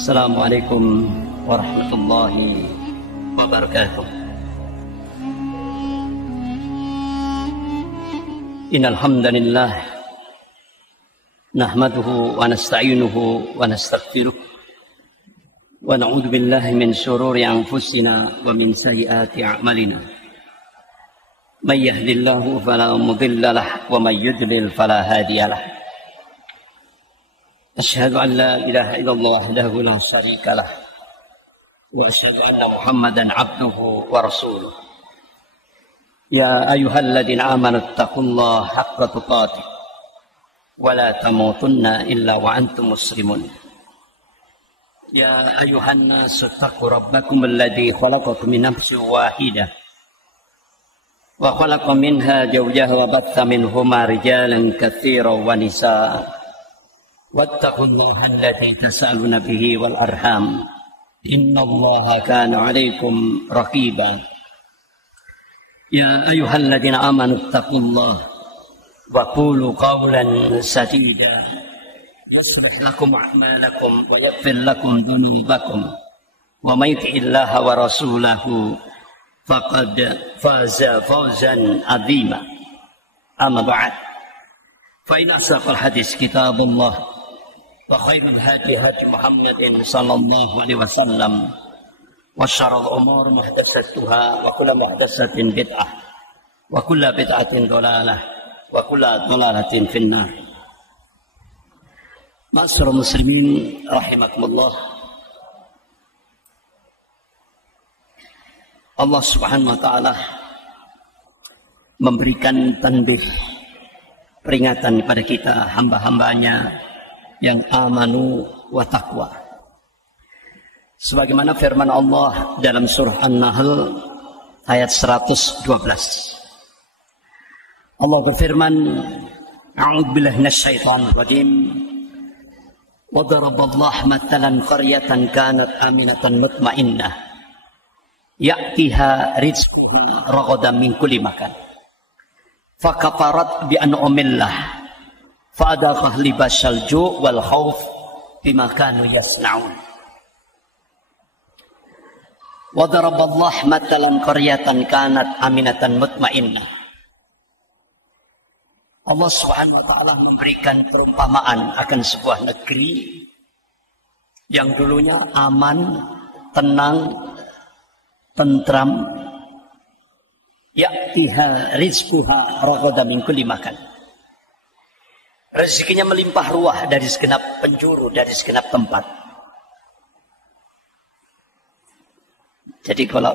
Assalamualaikum warahmatullahi wabarakatuh. Innal hamdalillah nahmaduhu wa nasta'inuhu wa nastaghfiruh wa na'udzu billahi min shururi anfusina wa min sayyiati a'malina. May yahdihillahu fala mudilla lahu wa may yudlil fala hadiya lahu. Asyhadu an la ilaha illallah wahdahu la syarika lah wa asyhadu anna Muhammadan abduhu wa rasuluh. Ya ayyuhalladzina amanu taqullaha haqqa tuqatih wa la tamutunna illa wa antum muslimun. Ya ayyuhan nasu taqu rabbakum alladzi khalaqakum min nafsin wahidah wa khalaqa minha zawjaha wa batha minhuma rijalan katsiran wa nisaa. واتقوا الله الذي تسألون به والأرحام إن الله كان عليكم رقيبا يا أيها الذين آمنوا اتقوا الله وقولوا قولا سديدا يصلح لكم أعمالكم ويغفر لكم ذنوبكم ومن يطع الله ورسوله فقد فاز فوزا عظيما أما بعد فإن أصدق الحديث كتاب الله وخير الهدي هدي محمد صلى الله عليه وسلم وشر الأمور محدثاتها وكل محدثة بدعة وكل بدعة ضلالة وكل ضلالة في النار. Ma'asyiral muslimin rahimakumullah. Allah Subhanahu wa taala memberikan tanbih, peringatan kepada kita hamba-hambanya yang amanu wa taqwa. Sebagaimana firman Allah dalam surah An-Nahl ayat 112. Allah berfirman, A'udzu billahi minasyaitonir rajim. Wa daraballahu mathalan qaryatan kanat aminatan mutmainnah ya'tiha rizquha ragadan min kulli makan. Fakafarat bi an'amillah fa'adaqah libasal ju' wal khawf bima kanu yasna'un. Wa daraballahu mathalan qaryatan kanat aminatan mutmainnah. Allah Subhanahu wa taala memberikan perumpamaan akan sebuah negeri yang dulunya aman, tenang, tentram. Ya'tiha rizquha ragadan min kulli makan. Rezekinya melimpah ruah dari segenap penjuru, dari segenap tempat. Jadi kalau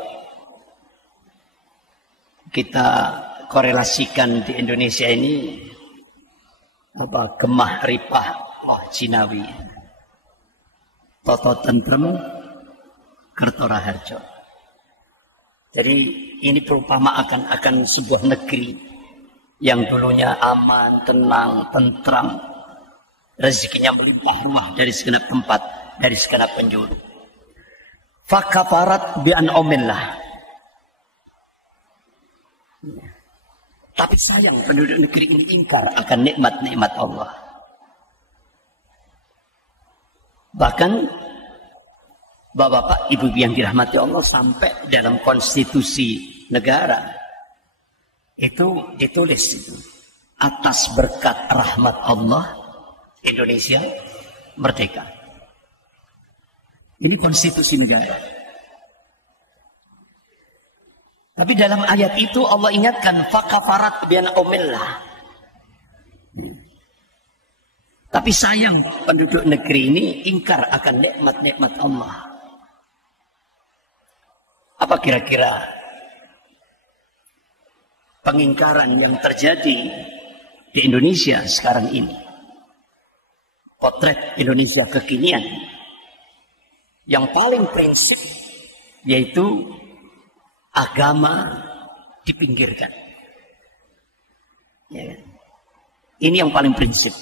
kita korelasikan di Indonesia ini apa, gemah ripah Cinawi, toto tentrem kerto raharjo. Jadi ini perumpamaan akan sebuah negeri yang dulunya aman, tenang, tentram, rezekinya melimpah ruah dari segenap tempat, dari segenap penjuru. Fakafarat bi an'amillah. Tapi sayang penduduk negeri ini ingkar akan nikmat-nikmat Allah. Bahkan Bapak-bapak, ibu-ibu yang dirahmati Allah, sampai dalam konstitusi negara itu ditulis itu, atas berkat rahmat Allah Indonesia merdeka. Ini konstitusi negara. Tapi dalam ayat itu Allah ingatkan fakafarat bi an'amillah. Tapi sayang penduduk negeri ini ingkar akan nikmat-nikmat Allah. Apa kira-kira pengingkaran yang terjadi di Indonesia sekarang ini? Potret Indonesia kekinian yang paling prinsip yaitu agama dipinggirkan. Ya. Ini yang paling prinsip.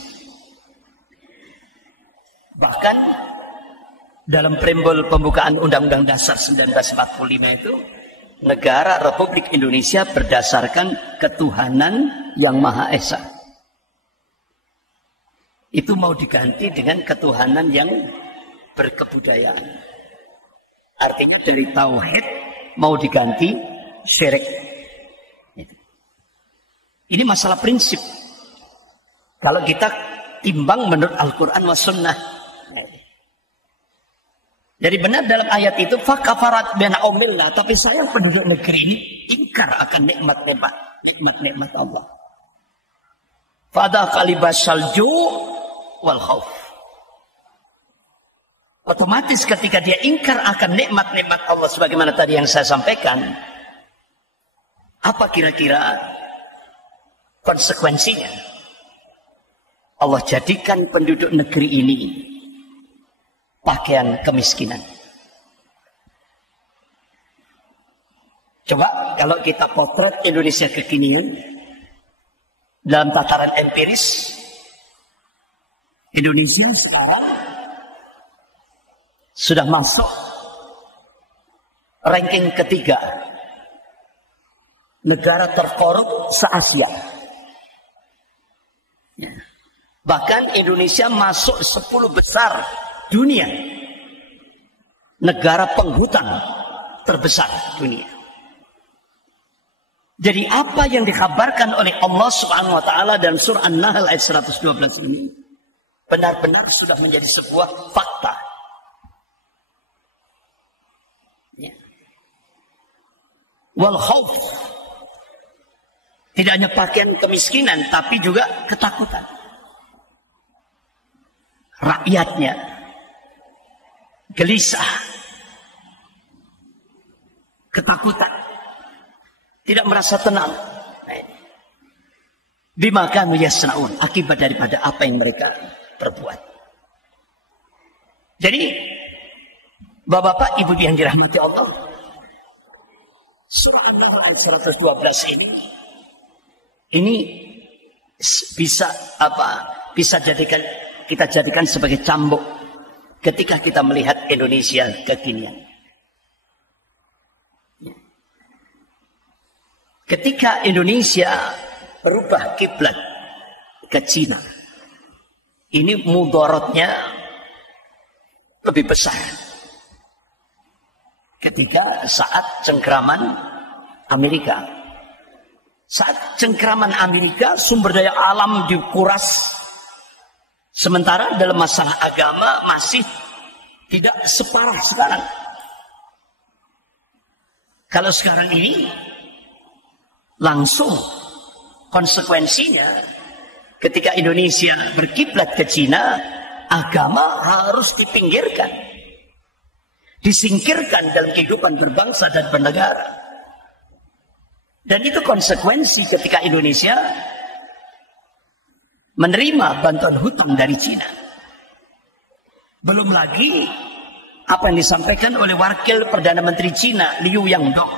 Bahkan dalam preambul pembukaan Undang-Undang Dasar 1945 itu, negara Republik Indonesia berdasarkan ketuhanan yang Maha Esa. Itu mau diganti dengan ketuhanan yang berkebudayaan. Artinya dari tauhid mau diganti syirik. Ini masalah prinsip. Kalau kita timbang menurut Al-Quran wa sunnah. Jadi benar dalam ayat itu fakafarat bina umillah, tapi sayang penduduk negeri ini ingkar akan nikmat-nikmat Allah. Fada kalibas salju wal khauf. Otomatis ketika dia ingkar akan nikmat-nikmat Allah sebagaimana tadi yang saya sampaikan, apa kira-kira konsekuensinya? Allah jadikan penduduk negeri ini pakaian kemiskinan. Coba kalau kita potret Indonesia kekinian dalam tataran empiris, Indonesia sekarang sudah masuk ranking ketiga negara terkorup se-Asia. Ya. Bahkan Indonesia masuk 10 besar dunia, negara penghutang terbesar dunia. Jadi apa yang dikabarkan oleh Allah Subhanahu wa taala dalam surah An-Nahl ayat 112 ini benar-benar sudah menjadi sebuah fakta. Ya. Wal khauf, tidak hanya pakaian kemiskinan tapi juga ketakutan. Rakyatnya gelisah, ketakutan, tidak merasa tenang. Bima kanu yasnaun, akibat daripada apa yang mereka perbuat. Jadi Bapak-bapak, Ibu yang dirahmati Allah, surah An-Nahl ayat 112 ini bisa kita jadikan sebagai cambuk ketika kita melihat Indonesia kekinian. Ketika Indonesia berubah kiblat ke Cina, ini mudaratnya lebih besar. Ketika saat cengkraman Amerika, sumber daya alam dikuras. Sementara dalam masalah agama masih tidak separah sekarang. Kalau sekarang ini langsung konsekuensinya ketika Indonesia berkiblat ke Cina, agama harus dipinggirkan, disingkirkan dalam kehidupan berbangsa dan bernegara. Dan itu konsekuensi ketika Indonesia menerima bantuan hutang dari Cina. Belum lagi apa yang disampaikan oleh wakil Perdana Menteri Cina Liu Yangdong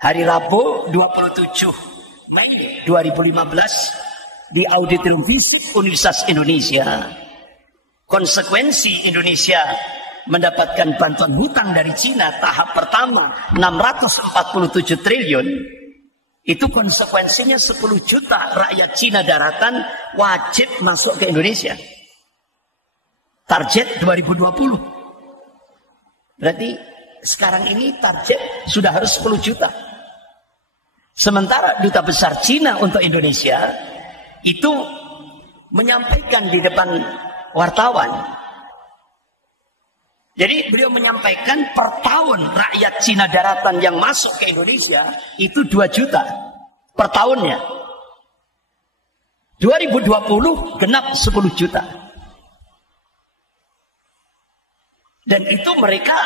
hari Rabu 27 Mei 2015 di Auditorium Fisip Universitas Indonesia. Konsekuensi Indonesia mendapatkan bantuan hutang dari Cina tahap pertama 647 triliun. Itu konsekuensinya 10 juta rakyat Cina daratan wajib masuk ke Indonesia. Target 2020. Berarti sekarang ini target sudah harus 10 juta. Sementara Duta Besar Cina untuk Indonesia itu menyampaikan di depan wartawan. Jadi beliau menyampaikan per tahun rakyat Cina daratan yang masuk ke Indonesia itu 2 juta per tahunnya. 2020 genap 10 juta. Dan itu mereka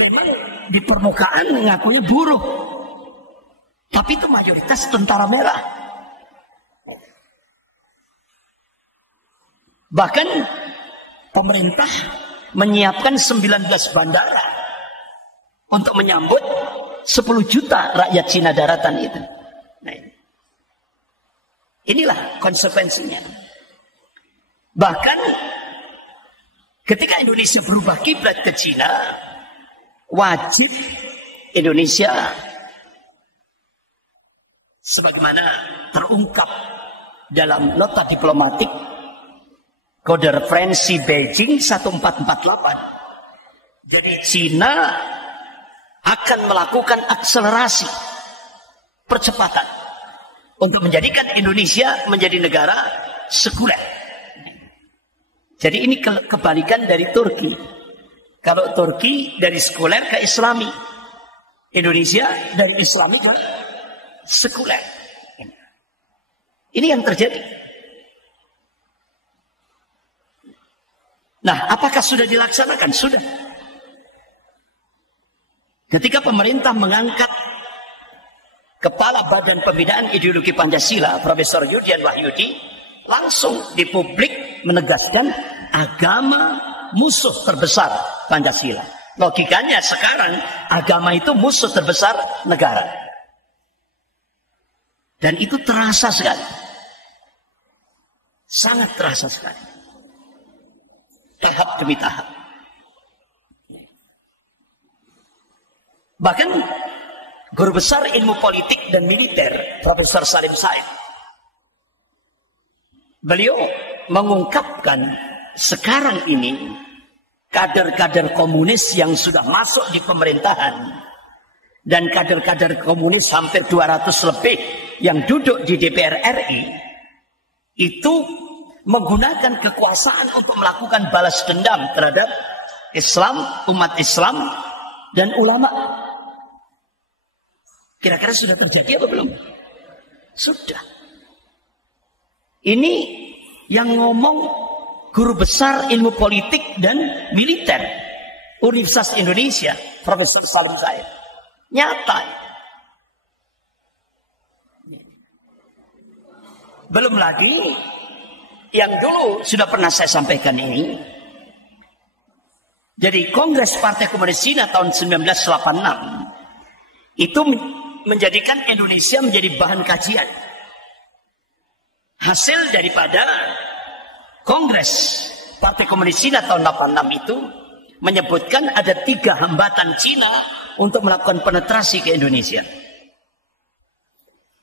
memang di permukaan mengakunya buruh. Tapi itu mayoritas tentara merah. Bahkan pemerintah menyiapkan 19 bandara untuk menyambut 10 juta rakyat Cina daratan itu. Nah, inilah konsekuensinya. Bahkan ketika Indonesia berubah kiblat ke Cina, wajib Indonesia sebagaimana terungkap dalam nota diplomatik kode referensi Beijing 1448. Jadi Cina akan melakukan akselerasi percepatan untuk menjadikan Indonesia menjadi negara sekuler. Jadi ini kebalikan dari Turki. Kalau Turki dari sekuler ke Islami, Indonesia dari Islami ke sekuler. Ini yang terjadi. Nah, apakah sudah dilaksanakan? Sudah. Ketika pemerintah mengangkat Kepala Badan Pembinaan Ideologi Pancasila, Profesor Yudhian Wahyudi, langsung di publik menegaskan agama musuh terbesar Pancasila. Logikanya sekarang agama itu musuh terbesar negara. Dan itu terasa sekali. Sangat terasa sekali. Tahap demi tahap. Bahkan Guru Besar Ilmu Politik dan Militer Profesor Salim Said, beliau mengungkapkan sekarang ini kader-kader komunis yang sudah masuk di pemerintahan dan kader-kader komunis hampir 200 lebih yang duduk di DPR RI itu menggunakan kekuasaan untuk melakukan balas dendam terhadap Islam, umat Islam dan ulama. Kira-kira sudah terjadi apa belum? Sudah. Ini yang ngomong Guru Besar Ilmu Politik dan Militer Universitas Indonesia, Profesor Salim Said. Nyata. Belum lagi yang dulu sudah pernah saya sampaikan ini. Jadi Kongres Partai Komunis Cina tahun 1986 itu menjadikan Indonesia menjadi bahan kajian. Hasil daripada Kongres Partai Komunis Cina tahun 86 itu menyebutkan ada 3 hambatan Cina untuk melakukan penetrasi ke Indonesia.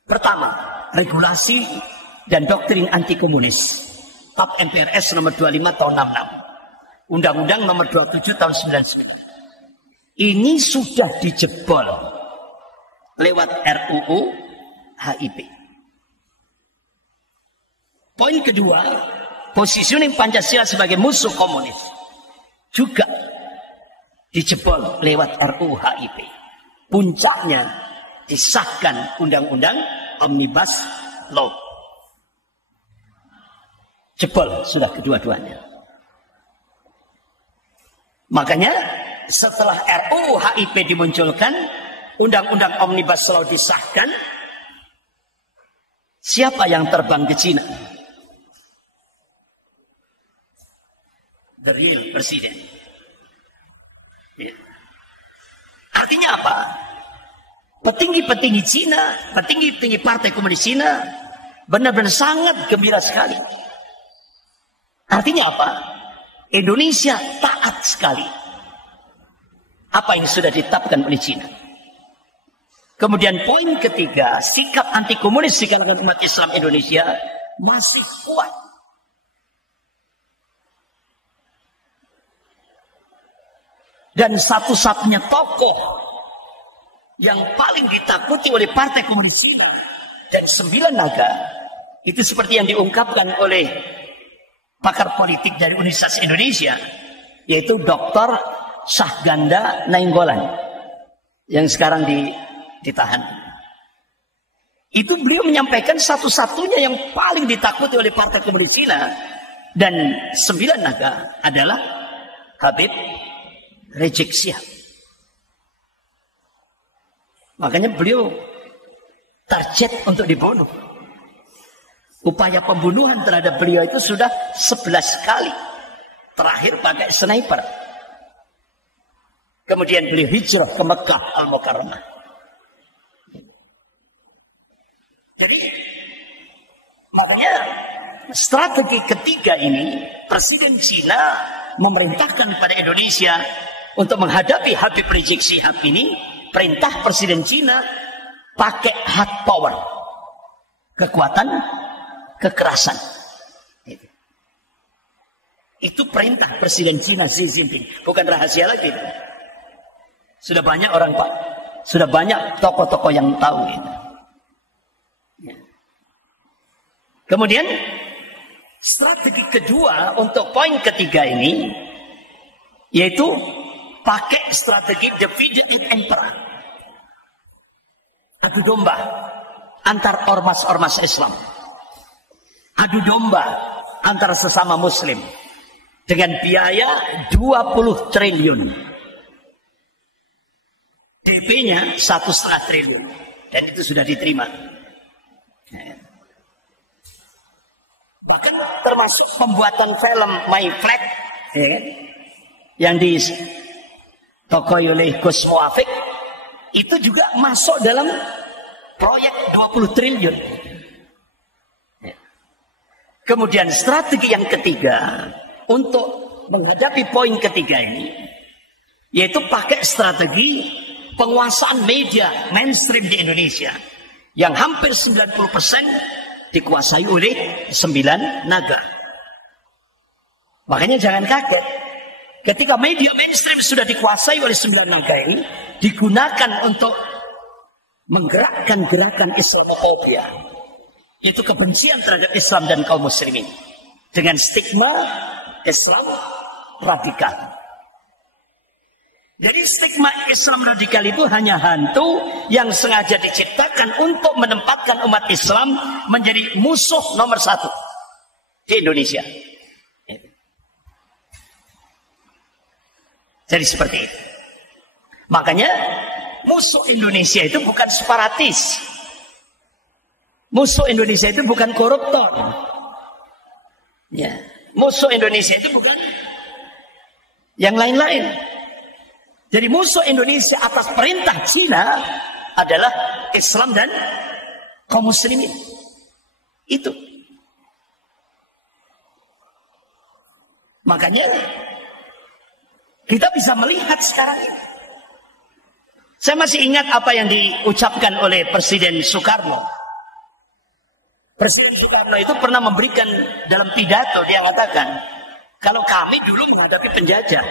Pertama, regulasi dan doktrin anti komunis. TAP MPRS nomor 25 tahun 66. Undang-Undang nomor 27 tahun 99. Ini sudah dijebol lewat RUU HIP. Poin kedua, positioning Pancasila sebagai musuh komunis juga dijebol lewat RUU HIP. Puncaknya disahkan Undang-Undang Omnibus Law. Jebol sudah kedua-duanya. Makanya setelah RUU HIP dimunculkan, Undang-Undang Omnibus Law disahkan, siapa yang terbang ke Cina? The real presiden. Ya. Artinya apa? Petinggi-petinggi Cina, petinggi-petinggi Partai Komunis Cina benar-benar sangat gembira sekali. Artinya apa? Indonesia taat sekali apa yang sudah ditetapkan oleh Cina. Kemudian poin ketiga, sikap anti komunis di kalangan umat Islam Indonesia masih kuat. Dan satu-satunya tokoh yang paling ditakuti oleh Partai Komunis Cina dan 9 naga, itu seperti yang diungkapkan oleh pakar politik dari Universitas Indonesia, yaitu Dr. Syahganda Nainggolan yang sekarang ditahan. Itu beliau menyampaikan satu-satunya yang paling ditakuti oleh Partai Komunis Cina dan 9 naga adalah Habib Rizik Syihab. Makanya beliau target untuk dibunuh. Upaya pembunuhan terhadap beliau itu sudah 11 kali. Terakhir pakai sniper. Kemudian beliau hijrah ke Mekah Al-Mukarramah. Jadi makanya strategi ketiga ini, Presiden Cina memerintahkan pada Indonesia untuk menghadapi Habib Rizik Syihab ini, perintah Presiden Cina pakai hard power, kekuatan kekerasan. Itu perintah Presiden Cina Xi Jinping, bukan rahasia lagi. Sudah banyak orang Pak, sudah banyak tokoh-tokoh yang tahu itu. Ya. Kemudian strategi kedua untuk poin ketiga ini, yaitu pakai strategi divide and emperor, adu domba antar ormas-ormas Islam, adu domba antara sesama Muslim. Dengan biaya 20 triliun. DP-nya 1,5 triliun. Dan itu sudah diterima. Bahkan termasuk pembuatan film My Flag. Ya, yang ditokoi oleh Gus Muafik. Itu juga masuk dalam proyek 20 triliun. Kemudian strategi yang ketiga. Untuk menghadapi poin ketiga ini, yaitu pakai strategi penguasaan media mainstream di Indonesia yang hampir 90% dikuasai oleh 9 naga. Makanya jangan kaget ketika media mainstream sudah dikuasai oleh 9 naga ini, digunakan untuk menggerakkan gerakan Islamofobia, itu kebencian terhadap Islam dan kaum muslimin dengan stigma Islam radikal. Jadi stigma Islam radikal itu hanya hantu yang sengaja diciptakan untuk menempatkan umat Islam menjadi musuh nomor 1 di Indonesia. Jadi seperti itu. Makanya musuh Indonesia itu bukan separatis. Musuh Indonesia itu bukan koruptor. Ya. Musuh Indonesia itu bukan yang lain-lain. Jadi musuh Indonesia atas perintah Cina adalah Islam dan kaum muslimin. Itu. Makanya kita bisa melihat sekarang ini. Saya masih ingat apa yang diucapkan oleh Presiden Soekarno. Presiden Soekarno itu pernah memberikan dalam pidato, dia katakan, kalau kami dulu menghadapi penjajah,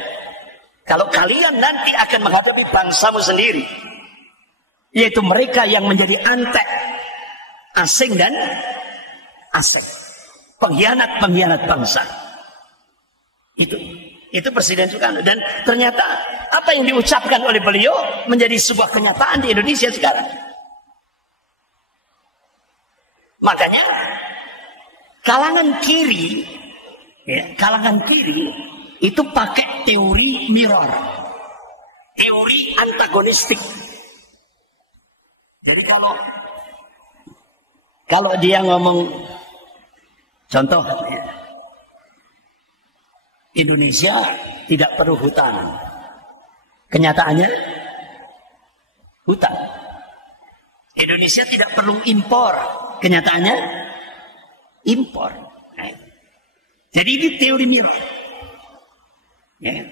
kalau kalian nanti akan menghadapi bangsamu sendiri, yaitu mereka yang menjadi antek asing dan asing, pengkhianat-pengkhianat bangsa. Itu Presiden Soekarno. Dan ternyata apa yang diucapkan oleh beliau menjadi sebuah kenyataan di Indonesia sekarang. Makanya kalangan kiri itu pakai teori mirror, teori antagonistik. Jadi kalau dia ngomong, contoh, Indonesia tidak perlu hutan, kenyataannya hutan. Indonesia tidak perlu impor, kenyataannya impor. Jadi ini teori mirror. Ya.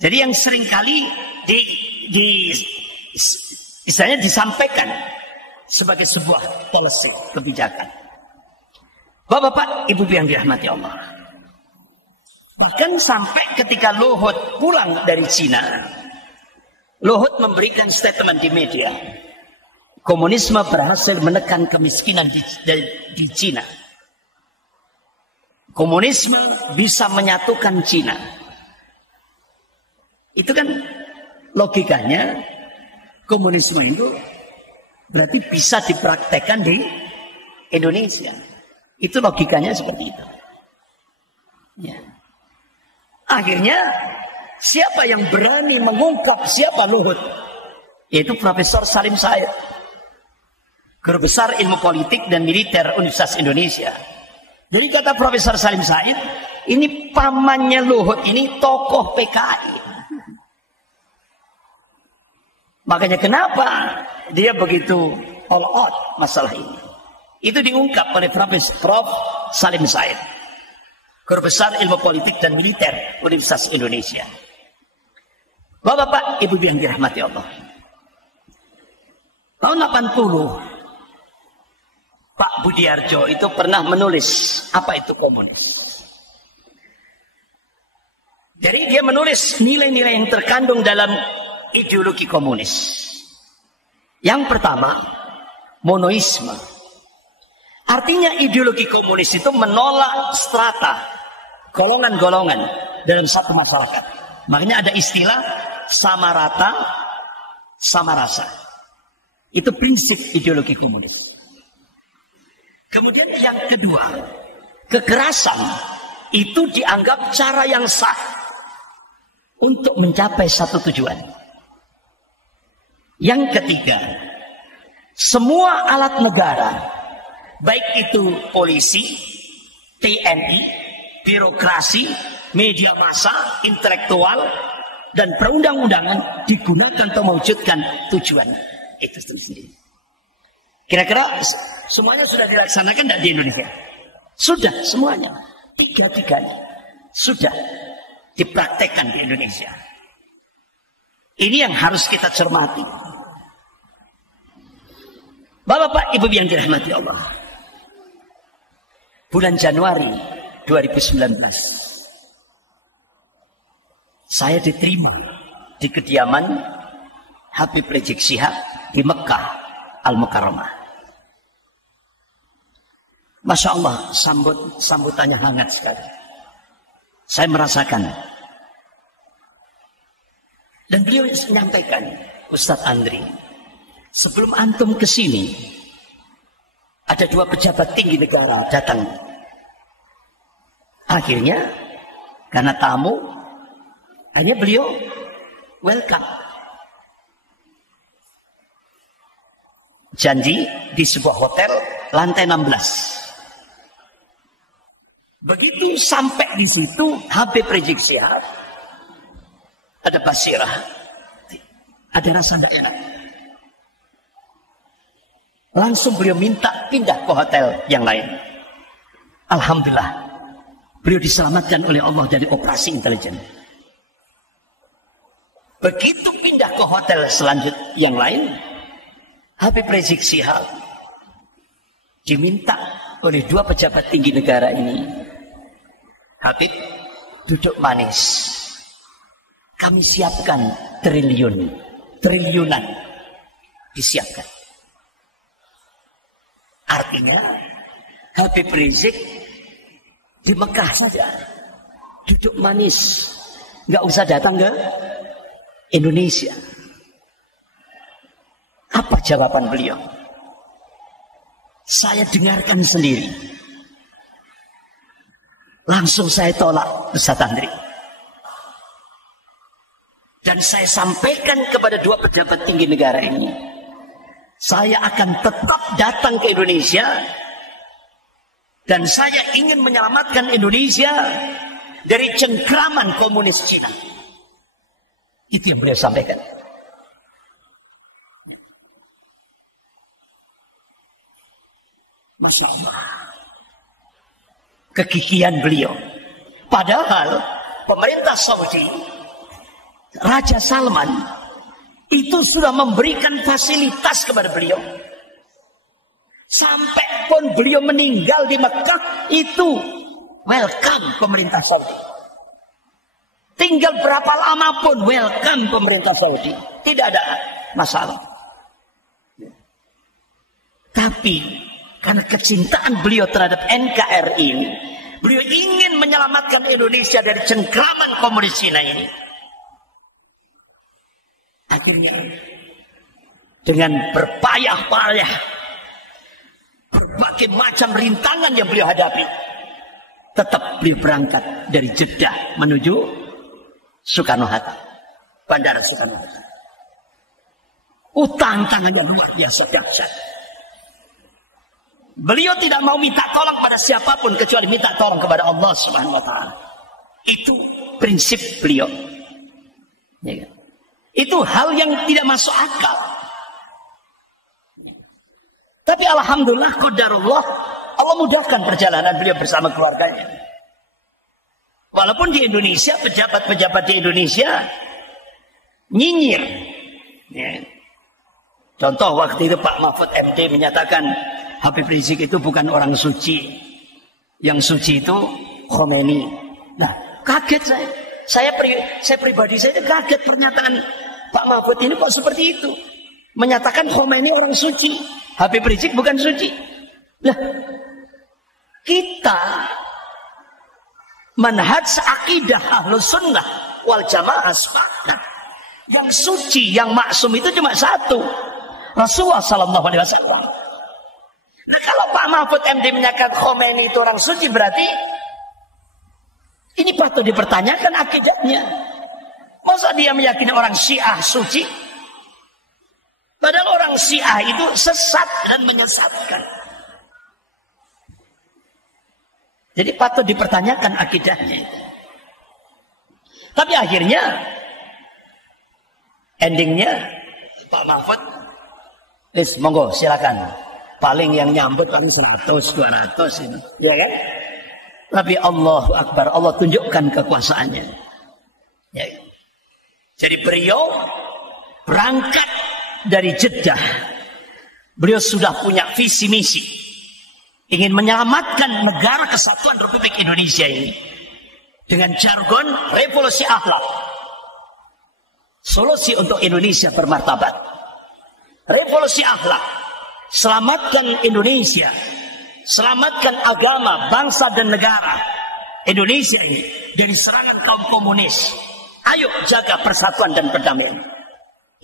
Jadi yang seringkali istilahnya disampaikan sebagai sebuah policy, kebijakan. Bapak-bapak, ibu yang dirahmati Allah. Bahkan sampai ketika Luhut pulang dari Cina, Luhut memberikan statement di media. Komunisme berhasil menekan kemiskinan di Cina. Komunisme bisa menyatukan Cina. Itu kan logikanya komunisme itu berarti bisa dipraktekkan di Indonesia. Itu logikanya seperti itu. Ya. Akhirnya siapa yang berani mengungkap siapa Luhut? Yaitu Profesor Salim Said, Guru Besar Ilmu Politik dan Militer Universitas Indonesia. Jadi kata Profesor Salim Said, ini pamannya Luhut, ini tokoh PKI. Makanya kenapa dia begitu all out masalah ini? Itu diungkap oleh Prof. Salim Said, Guru Besar Ilmu Politik dan Militer Universitas Indonesia. Bapak-bapak, ibu yang dirahmati Allah. Tahun 80, Pak Budiarjo itu pernah menulis apa itu komunis. Jadi dia menulis nilai-nilai yang terkandung dalam ideologi komunis. Yang pertama, monoisme. Artinya ideologi komunis itu menolak strata, golongan-golongan dalam satu masyarakat. Makanya ada istilah sama rata, sama rasa. Itu prinsip ideologi komunis. Kemudian yang kedua, kekerasan itu dianggap cara yang sah untuk mencapai satu tujuan. Yang ketiga, semua alat negara, baik itu polisi, TNI, birokrasi, media massa, intelektual, dan perundang-undangan digunakan untuk mewujudkan tujuan itu sendiri. Kira-kira semuanya sudah dilaksanakan tidak di Indonesia? Sudah semuanya. Tiga-tiganya sudah dipraktekkan di Indonesia. Ini yang harus kita cermati. Bapak-bapak, ibu yang dirahmati Allah. Bulan Januari 2019, saya diterima di kediaman Habib Rizik Syihab di Mekah Al-Mukarramah. Masya Allah, sambutannya hangat sekali. Saya merasakan. Dan beliau menyampaikan, Ustadz Andri, sebelum antum ke sini, ada 2 pejabat tinggi negara datang. Akhirnya, karena tamu, akhirnya beliau welcome. Janji di sebuah hotel lantai 16. Begitu sampai di situ, Habib Rizik Syihab ada basirah, ada rasa tidak enak. Langsung beliau minta pindah ke hotel yang lain. Alhamdulillah, beliau diselamatkan oleh Allah dari operasi intelijen. Begitu pindah ke hotel selanjutnya yang lain, Habib Rizik Syihab diminta oleh 2 pejabat tinggi negara ini, Habib, duduk manis. Kami siapkan triliunan disiapkan. Artinya Habib Rizik di Mekah saja duduk manis, nggak usah datang ke Indonesia. Apa jawaban beliau? Saya dengarkan sendiri. Langsung saya tolak, Ustadz Andri. Dan saya sampaikan kepada 2 pejabat tinggi negara ini, saya akan tetap datang ke Indonesia dan saya ingin menyelamatkan Indonesia dari cengkraman komunis Cina. Itu yang beliau sampaikan. Masya Allah, kegigihan beliau. Padahal pemerintah Saudi, Raja Salman itu sudah memberikan fasilitas kepada beliau. Sampai pun beliau meninggal di Mekah, itu welcome pemerintah Saudi. Tinggal berapa lama pun welcome pemerintah Saudi, tidak ada masalah. Tapi karena kecintaan beliau terhadap NKRI, beliau ingin menyelamatkan Indonesia dari cengkraman komunis Cina ini. Akhirnya dengan berpayah-payah, berbagai macam rintangan yang beliau hadapi, tetap beliau berangkat dari Jeddah menuju Soekarno-Hatta, Bandara Soekarno-Hatta. Tantangannya luar biasa dahsyat. Beliau tidak mau minta tolong pada siapapun kecuali minta tolong kepada Allah Subhanahu wa taala. Itu prinsip beliau. Ya kan? Itu hal yang tidak masuk akal. Tapi alhamdulillah, qadarullah, Allah mudahkan perjalanan beliau bersama keluarganya. Walaupun di Indonesia, pejabat-pejabat di Indonesia nyinyir. Ya. Contoh waktu itu Pak Mahfud MD menyatakan Habib Rizik itu bukan orang suci. Yang suci itu Khomeini. Nah, kaget saya. Saya pribadi saya kaget pernyataan Pak Mahfud ini kok seperti itu. Menyatakan Khomeini orang suci, Habib Rizik bukan suci. Lah, kita manhaj akidah Ahlus Sunnah wal Jamaah sepakat. Yang suci, yang maksum itu cuma satu, Rasulullah sallallahu alaihi wasallam. Nah, kalau Pak Mahfud MD menyatakan Khomeini itu orang suci, berarti ini patut dipertanyakan akidahnya. Masa dia meyakini orang Syiah suci? Padahal orang Syiah itu sesat dan menyesatkan. Jadi patut dipertanyakan akidahnya. Tapi akhirnya endingnya Pak Mahfud, monggo silakan. Paling yang nyambut paling 100, 200 ini, ya kan? Tapi Allahu Akbar, Allah tunjukkan kekuasaannya. Ya. Jadi beliau berangkat dari Jeddah. Beliau sudah punya visi misi, ingin menyelamatkan negara kesatuan Republik Indonesia ini dengan jargon revolusi akhlak. Solusi untuk Indonesia bermartabat. Revolusi akhlak. Selamatkan Indonesia. Selamatkan agama, bangsa dan negara Indonesia ini dari serangan kaum komunis. Ayo jaga persatuan dan perdamaian.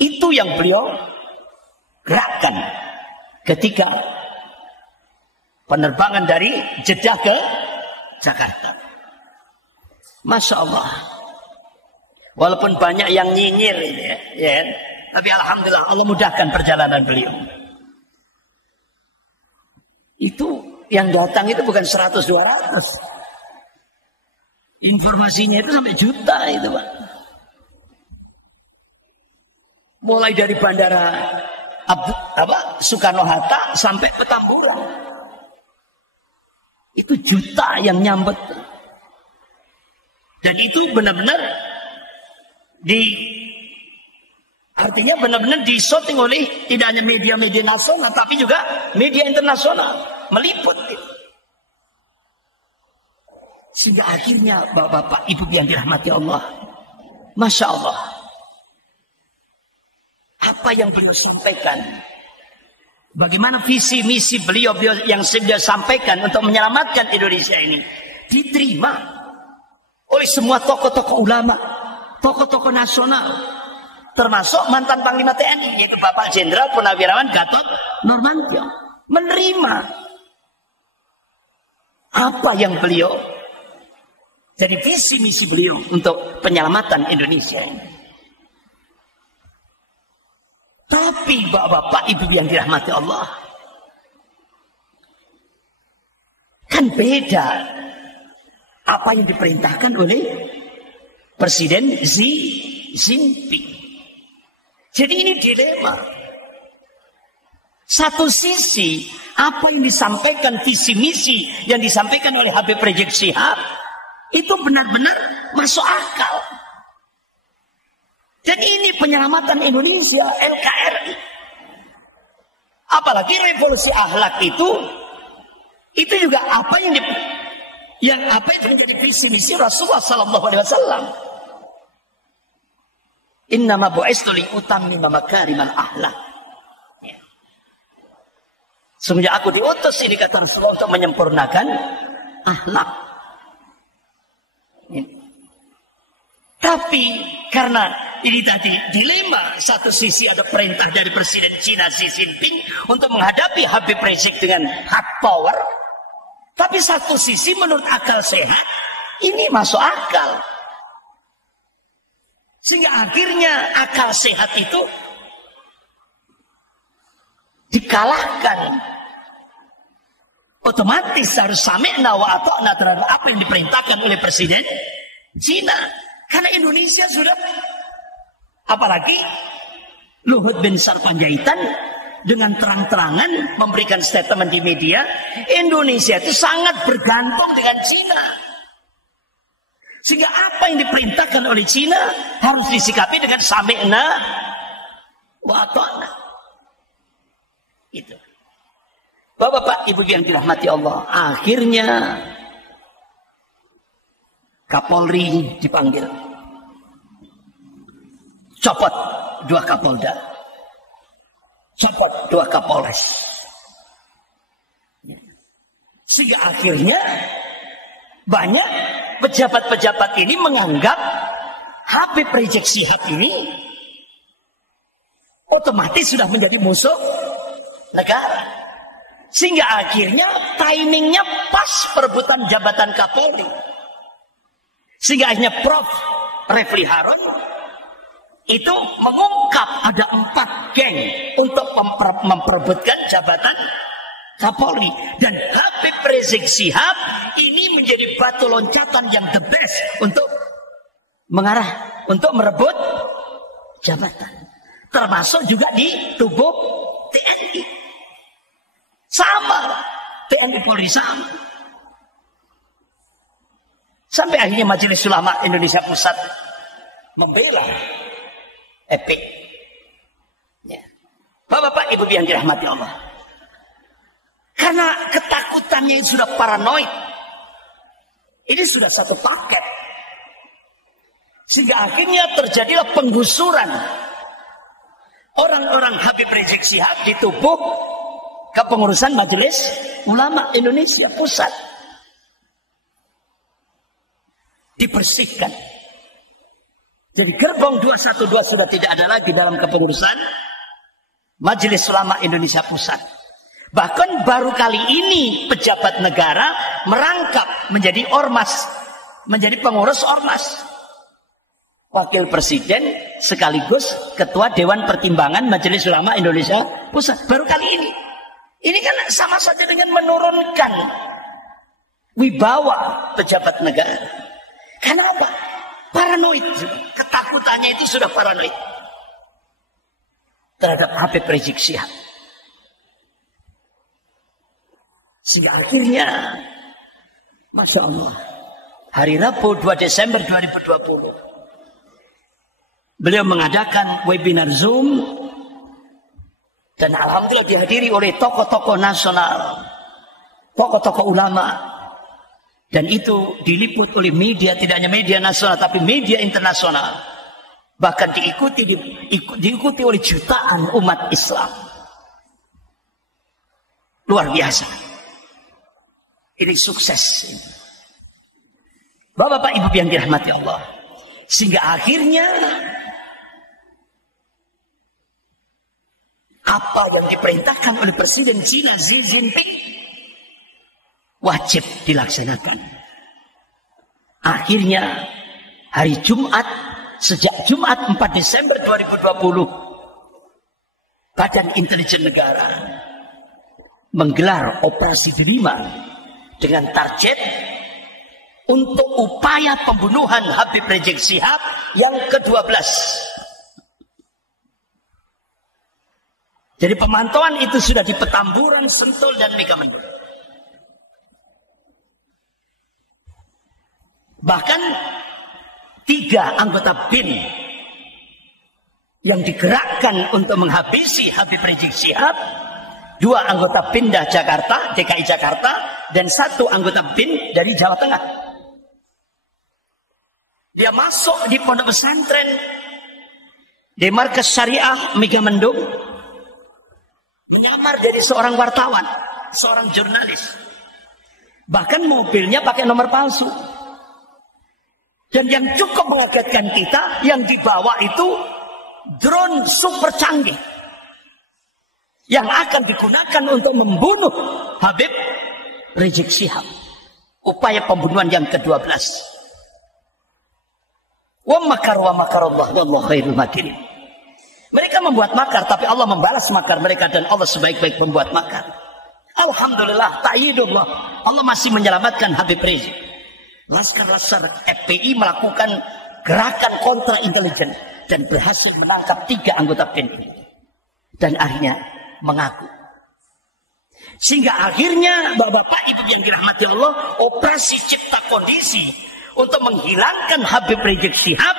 Itu yang beliau gerakkan ketika penerbangan dari Jeddah ke Jakarta. Masya Allah. Walaupun banyak yang nyinyir ini ya, tapi alhamdulillah Allah mudahkan perjalanan beliau. Itu yang datang itu bukan 100-200. Informasinya itu sampai juta itu, Pak. Mulai dari bandara Soekarno-Hatta sampai Petamburan. Itu juta yang nyambet. Dan itu benar-benar artinya benar-benar disorting oleh tidak hanya media-media nasional tapi juga media internasional meliput itu. Sehingga akhirnya bapak-bapak, ibu yang dirahmati Allah, Masya Allah, apa yang beliau sampaikan, bagaimana visi misi beliau yang sudah sampaikan untuk menyelamatkan Indonesia ini diterima oleh semua tokoh-tokoh ulama, tokoh-tokoh nasional, termasuk mantan Panglima TNI yaitu Bapak Jenderal Purnawirawan Gatot Nurmantio, menerima apa yang beliau jadi visi misi beliau untuk penyelamatan Indonesia ini. Tapi bapak-bapak, ibu yang dirahmati Allah, kan beda apa yang diperintahkan oleh Presiden Xi Jinping. Jadi ini dilema. Satu sisi apa yang disampaikan visi misi yang disampaikan oleh Habib Rizik Syihab itu benar-benar masuk akal. Dan ini penyelamatan Indonesia, NKRI. Apalagi revolusi akhlak itu juga apa yang menjadi visi misi Rasulullah sallallahu alaihi wasallam. Innama bu'istu li utammima makarimal akhlak. Semenjak aku diutus ini kata Rasulullah untuk menyempurnakan akhlak. Tapi karena ini tadi dilema, satu sisi ada perintah dari Presiden Cina Xi Jinping untuk menghadapi Habib Rizik dengan hard power, tapi satu sisi menurut akal sehat ini masuk akal, sehingga akhirnya akal sehat itu dikalahkan. Otomatis harus sami'na wa ata'na terhadap apa yang diperintahkan oleh Presiden Cina. Karena Indonesia sudah, apalagi Luhut bin Sarpanjaitan dengan terang-terangan memberikan statement di media, Indonesia itu sangat bergantung dengan Cina. Sehingga apa yang diperintahkan oleh Cina harus disikapi dengan sami'na wa ata'na. Itu. Bapak-bapak, ibu yang dirahmati Allah, akhirnya Kapolri dipanggil. copot 2 Kapolda, copot 2 Kapolres. Sehingga akhirnya banyak pejabat-pejabat ini menganggap Habib Rizik Syihab ini otomatis sudah menjadi musuh negara. Sehingga akhirnya timingnya pas perebutan jabatan Kapolri. Sehingga akhirnya Prof. Refli Harun itu mengungkap ada 4 geng untuk memperebutkan jabatan Kapolri. Dan Habib Rizik Syihab ini menjadi batu loncatan yang the best untuk merebut jabatan. Termasuk juga di tubuh TNI. Sama. TNI Polri sama. Sampai akhirnya Majelis Ulama Indonesia Pusat membela Epic. Ya. Bapak-bapak, Ibu yang dirahmati Allah. Karena ketakutannya sudah paranoid. Ini sudah satu paket. Sehingga akhirnya terjadilah penggusuran orang-orang Habib Rizik Syihab di tubuh kepengurusan Majelis Ulama Indonesia Pusat. Dibersihkan. Jadi gerbong 212 sudah tidak ada lagi dalam kepengurusan Majelis Ulama Indonesia Pusat. Bahkan baru kali ini pejabat negara merangkap menjadi ormas, menjadi pengurus ormas. Wakil Presiden sekaligus Ketua Dewan Pertimbangan Majelis Ulama Indonesia Pusat. Baru kali ini. Ini kan sama saja dengan menurunkan wibawa pejabat negara. Karena apa? Paranoid. Ketakutannya itu sudah paranoid terhadap Habib Rizik Syihab. Sehingga akhirnya Masya Allah, hari Rabu 2 Desember 2020 beliau mengadakan webinar Zoom. Dan alhamdulillah dihadiri oleh tokoh-tokoh nasional, tokoh-tokoh ulama. Dan itu diliput oleh media, tidak hanya media nasional, tapi media internasional. Bahkan diikuti oleh jutaan umat Islam. Luar biasa. Ini sukses. Bapak-bapak, Ibu yang dirahmati Allah. Sehingga akhirnya apa yang diperintahkan oleh Presiden China Xi Jinping wajib dilaksanakan. Akhirnya hari Jumat, sejak Jumat 4 Desember 2020, Badan Intelijen Negara menggelar operasi Delima dengan target untuk upaya pembunuhan Habib Rizik Syihab yang ke-12. Jadi pemantauan itu sudah di Petamburan, Sentul, dan Megamendung. Bahkan 3 anggota BIN yang digerakkan untuk menghabisi Habib Rizik Syihab, 2 anggota Pindad Jakarta, DKI Jakarta, dan 1 anggota BIN dari Jawa Tengah. Dia masuk di pondok pesantren di markas syariah Megamendung, menyamar jadi seorang wartawan, seorang jurnalis. Bahkan mobilnya pakai nomor palsu. Dan yang cukup mengagetkan kita, yang dibawa itu drone super canggih yang akan digunakan untuk membunuh Habib Rizik Syihab. Upaya pembunuhan yang ke-12. Wa makarallah wallahu khairul makirin. Mereka membuat makar, tapi Allah membalas makar mereka, dan Allah sebaik-baik membuat makar. Alhamdulillah, ta'yidullah, Allah masih menyelamatkan Habib Rizik. Laskar FPI melakukan gerakan kontra intelijen dan berhasil menangkap 3 anggota BIN dan akhirnya mengaku. Sehingga akhirnya Bapak Ibu yang dirahmati Allah, operasi cipta kondisi untuk menghilangkan Habib Rizik Syihab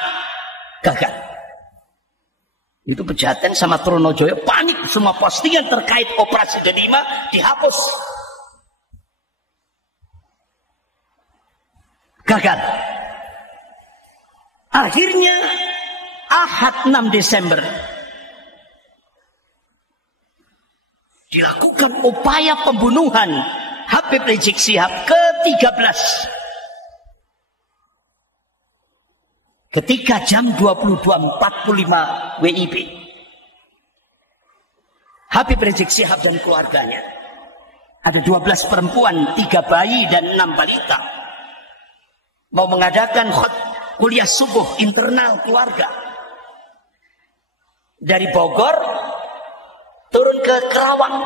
gagal. Itu Pejaten sama Trunojoyo panik, semua postingan terkait operasi Delima dihapus. Gagal. Akhirnya Ahad 6 Desember dilakukan upaya pembunuhan Habib Rizik Syihab ke-13 ketika jam 22.45 WIB. Habib Rizik Syihab dan keluarganya, ada 12 perempuan, 3 bayi dan 6 balita, mau mengadakan kuliah subuh internal keluarga. Dari Bogor turun ke Kerawang.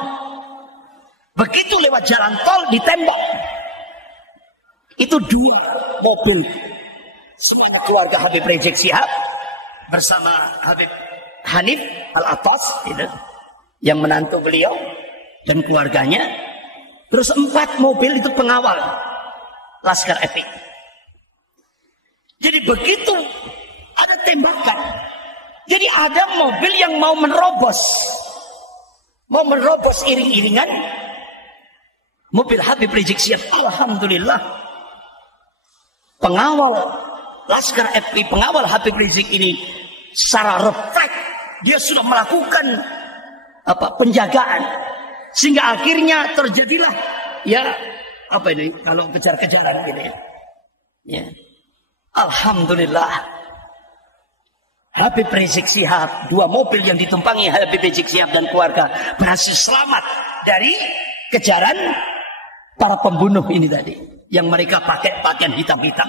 Begitu lewat jalan tol ditembak. Itu 2 mobil. Semuanya keluarga Habib Rizik Syihab bersama Habib Hanif Al-Atas gitu, yang menantu beliau dan keluarganya. Terus 4 mobil itu pengawal Laskar FPI. Jadi begitu ada tembakan, jadi ada mobil yang mau menerobos iring-iringan mobil Habib Rizik Syihab. Alhamdulillah, pengawal Laskar FPI, pengawal Habib Rizik ini secara refleks dia sudah melakukan penjagaan, sehingga akhirnya terjadilah kalau kejar-kejaran gitu ya. Alhamdulillah, Habib Rizik Syihab, 2 mobil yang ditumpangi Habib Rizik Syihab dan keluarga berhasil selamat dari kejaran para pembunuh ini tadi, yang mereka pakai pakaian hitam-hitam,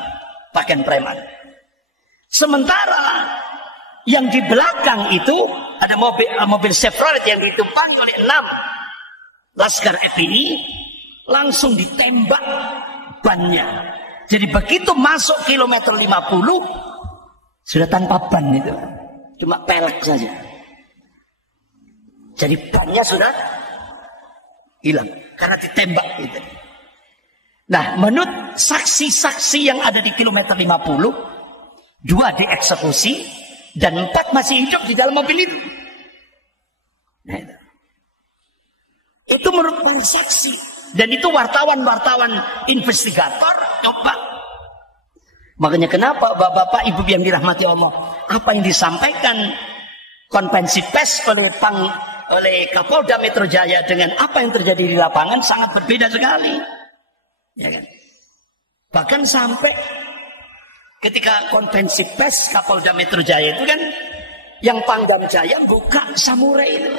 pakaian preman. Sementara yang di belakang itu ada mobil Chevrolet yang ditumpangi oleh 6 Laskar FPI, langsung ditembak bannya. Jadi begitu masuk kilometer 50 sudah tanpa ban itu, cuma pelek saja. Jadi bannya sudah hilang karena ditembak itu. Nah, menurut saksi-saksi yang ada di kilometer 50, 2 dieksekusi dan 4 masih hidup di dalam mobil itu. Nah, itu menurut para saksi. Dan itu wartawan-wartawan investigator coba. Makanya kenapa bapak-bapak ibu yang dirahmati Allah, apa yang disampaikan konvensi pers oleh Kapolda Metro Jaya dengan apa yang terjadi di lapangan sangat berbeda sekali, ya kan? Bahkan sampai ketika konvensi pers Kapolda Metro Jaya itu kan, yang Pangdam Jaya buka samurai itu.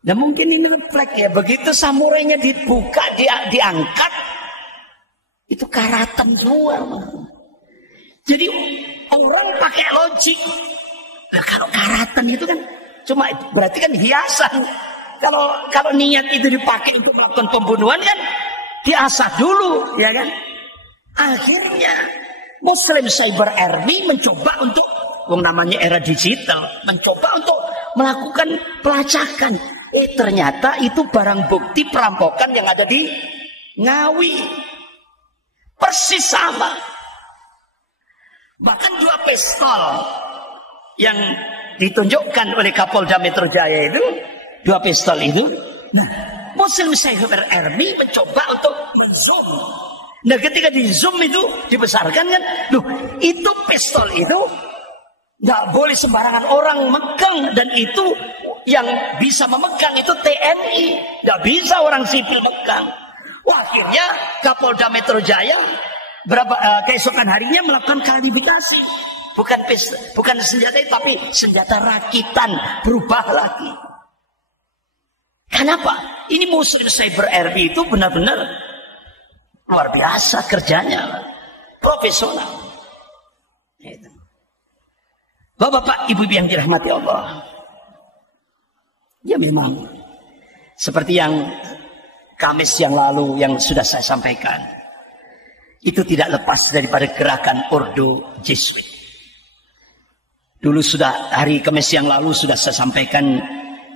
Dan mungkin ini refleks ya, begitu samurainya dibuka, diangkat, itu karatan semua. Jadi orang pakai logik. Nah, kalau karatan itu kan cuma berarti kan hiasan. Kalau niat itu dipakai untuk melakukan pembunuhan kan diasah dulu, ya kan? Akhirnya Muslim Cyber Army mencoba untuk, namanya era digital, mencoba untuk melakukan pelacakan. Ternyata itu barang bukti perampokan yang ada di Ngawi. Persis sama. Bahkan 2 pistol yang ditunjukkan oleh Kapolda Metro Jaya itu, 2 pistol itu. Nah, Muslim Cyber Army mencoba untuk men-zoom. Nah, ketika di zoom itu dibesarkan kan, itu pistol itu nggak boleh sembarangan orang megang, dan itu yang bisa memegang itu TNI, nggak bisa orang sipil megang. Wah, akhirnya Kapolda Metro Jaya keesokan harinya melakukan klarifikasi, bukan senjata itu, tapi senjata rakitan, berubah lagi. Kenapa? Ini Muslim Cyber Army itu benar-benar luar biasa kerjanya, profesional. Bapak-bapak, ibu-ibu yang dirahmati Allah, ya memang seperti yang Kamis yang lalu yang sudah saya sampaikan, itu tidak lepas daripada gerakan Ordo Jesuit. Dulu hari Kamis yang lalu sudah saya sampaikan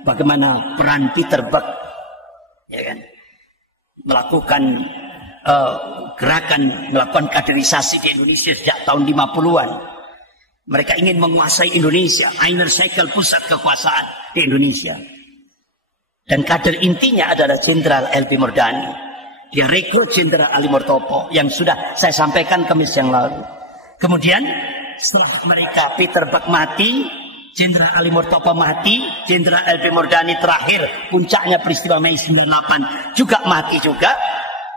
bagaimana peran Peter Buck, ya kan, melakukan gerakan, melakukan kaderisasi di Indonesia sejak tahun 50-an. Mereka ingin menguasai Indonesia, inner cycle, pusat kekuasaan di Indonesia. Dan kader intinya adalah Jenderal LB Murdani. Dia rekrut Jenderal Ali Murtopo yang sudah saya sampaikan Kamis yang lalu. Kemudian setelah mereka Peter Buck mati, Jenderal Ali Murtopo mati, Jenderal LB Murdani terakhir, puncaknya peristiwa Mei 98 juga mati juga.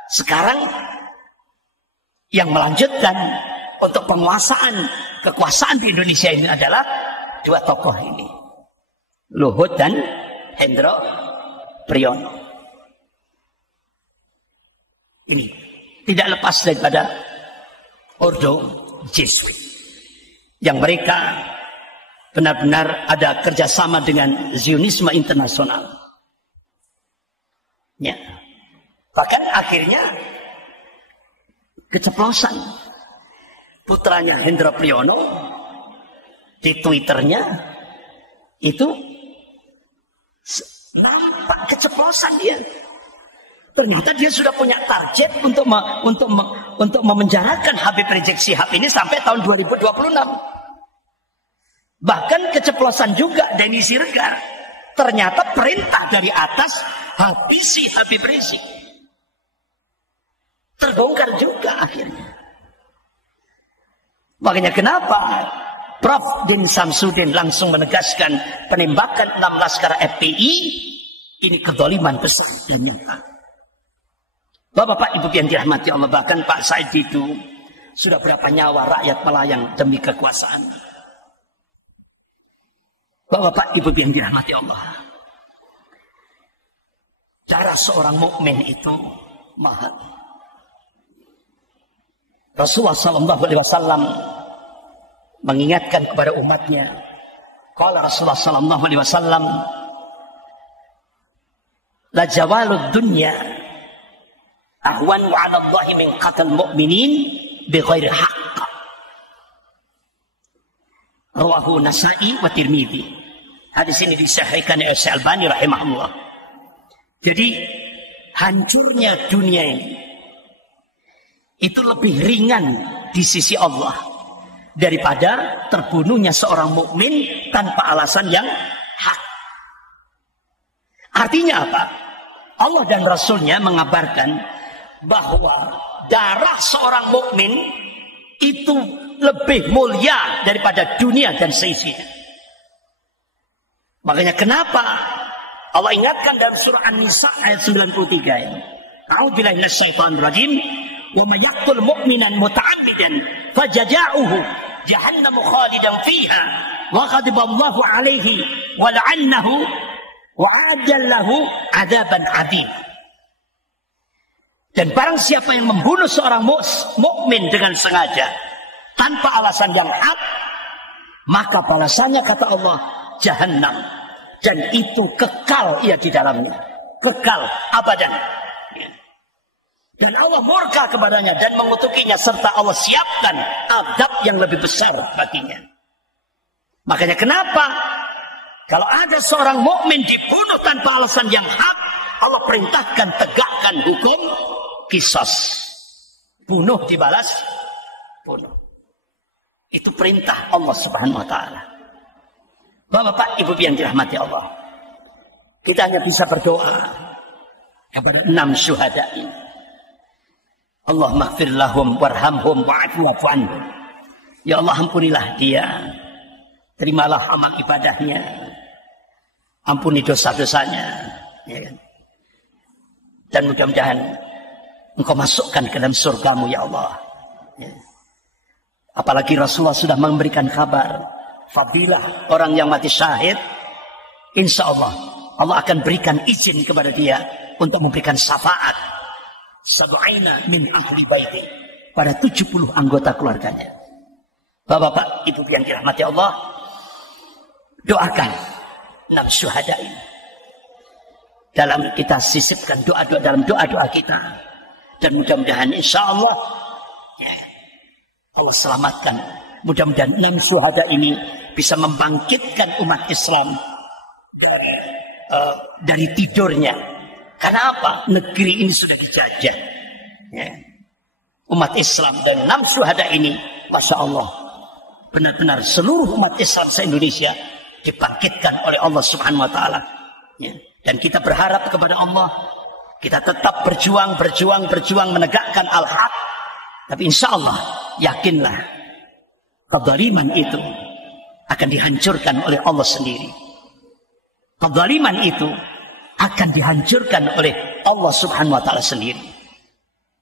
Sekarang yang melanjutkan untuk kekuasaan di Indonesia ini adalah dua tokoh ini, Luhut dan Hendro Priyono. Ini tidak lepas daripada Ordo Jesuit yang mereka benar-benar ada kerjasama dengan Zionisme internasional. Ya. Bahkan akhirnya keceplosan putranya Hendro Priyono di Twitternya itu nampak keceplosan dia. Ternyata dia sudah punya target untuk memenjarakan Habib Rizik Syihab ini sampai tahun 2026. Bahkan keceplosan juga Denny Siregar. Ternyata perintah dari atas, habisi Habib Rizik. Terbongkar juga akhirnya. Makanya kenapa Prof. Din Samsudin langsung menegaskan penembakan 6 laskar FPI ini kedoliman besar dan nyata. Bapak-bapak, ibu yang dirahmati Allah, bahkan Pak Said itu sudah berapa nyawa rakyat melayang demi kekuasaan. Bapak-bapak, ibu yang dirahmati Allah, darah seorang mukmin itu mahal. Rasulullah SAW mengingatkan kepada umatnya. Qala Rasulullah SAW, la jawalud dunya ahwan wa'ala Allahi min qatal mu'minin bighairi haqq. Rawahu Nasa'i wa Tirmidzi. Hadis ini disahihkan oleh Syekh Albani rahimahullah. Jadi hancurnya dunia ini itu lebih ringan di sisi Allah daripada terbunuhnya seorang mukmin tanpa alasan yang hak. Artinya apa? Allah dan Rasulnya mengabarkan bahwa darah seorang mukmin itu lebih mulia daripada dunia dan seisinya. Makanya kenapa Allah ingatkan dalam surah An-Nisa ayat 93 ini. A'udzubillahi minasyaitonir rajim. Wa may yaqtul mu'minan muta'ammidan fajaza'uhu jahannam khalidan fiha wa ghadiballahu 'alaihi wa la'annahu wa 'adda lahu 'adzaban 'adzim. Dan barang siapa yang membunuh seorang mukmin dengan sengaja tanpa alasan yang hak, maka balasannya kata Allah Jahannam, dan itu kekal ia di dalamnya, kekal abadan. Dan Allah murka kepadanya dan mengutukinya, serta Allah siapkan azab yang lebih besar baginya. Makanya kenapa kalau ada seorang mukmin dibunuh tanpa alasan yang hak, Allah perintahkan tegakkan hukum qisas. Bunuh dibalas bunuh. Itu perintah Allah Subhanahu wa taala. Bapak, Ibu yang dirahmati Allah, kita hanya bisa berdoa kepada 6 syuhada ini. Allahumma ighfir lahum warhamhum wa'fu anhum. Ya Allah, ampunilah dia, terimalah amal ibadahnya, ampuni dosa-dosanya, ya. Dan mudah-mudahan Engkau masukkan ke dalam surgamu ya Allah, ya. Apalagi Rasulullah sudah memberikan kabar fadilah orang yang mati syahid, insya Allah Allah akan berikan izin kepada dia untuk memberikan syafaat sab'ina min ahli baiti, pada 70 anggota keluarganya. Bapak-bapak, Ibu yang dirahmati Allah, doakan 6 syuhada ini. Dalam kita sisipkan doa-doa dalam doa-doa kita, dan mudah-mudahan insya Allah ya, Allah selamatkan. Mudah-mudahan 6 syuhada ini bisa membangkitkan umat Islam dari tidurnya. Karena apa? Negeri ini sudah dijajah, ya. Umat Islam dan 6 syuhada ini, Masya Allah, benar-benar seluruh umat Islam se-Indonesia dibangkitkan oleh Allah Subhanahu wa taala, ya. Dan kita berharap kepada Allah, kita tetap berjuang menegakkan al-haq. Tapi insya Allah, yakinlah, Kezaliman itu akan dihancurkan oleh Allah sendiri. Kezaliman itu akan dihancurkan oleh Allah Subhanahu wa taala sendiri.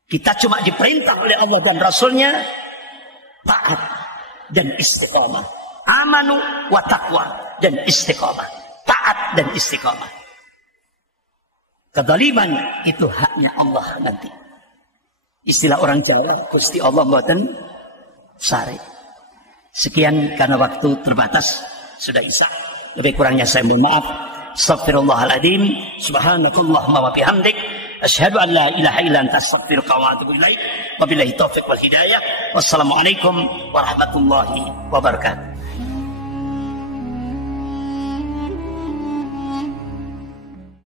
Kita cuma diperintah oleh Allah dan Rasulnya taat dan istiqamah. Amanu wa taqwa dan istiqamah. Taat dan istiqamah. Kezaliman itu haknya Allah nanti. Istilah orang Jawa, Gusti Allah mboten sare. Sekian karena waktu terbatas, sudah isya. Lebih kurangnya saya mohon maaf. Astaghfirullahaladzim. Subhanakallahumma wa bihamdik. Asyhadu an la ilaha illa anta astaghfiruka wa atubu ilaik. Wabillahi taufiq wal hidayah. Wassalamualaikum warahmatullahi wabarakatuh.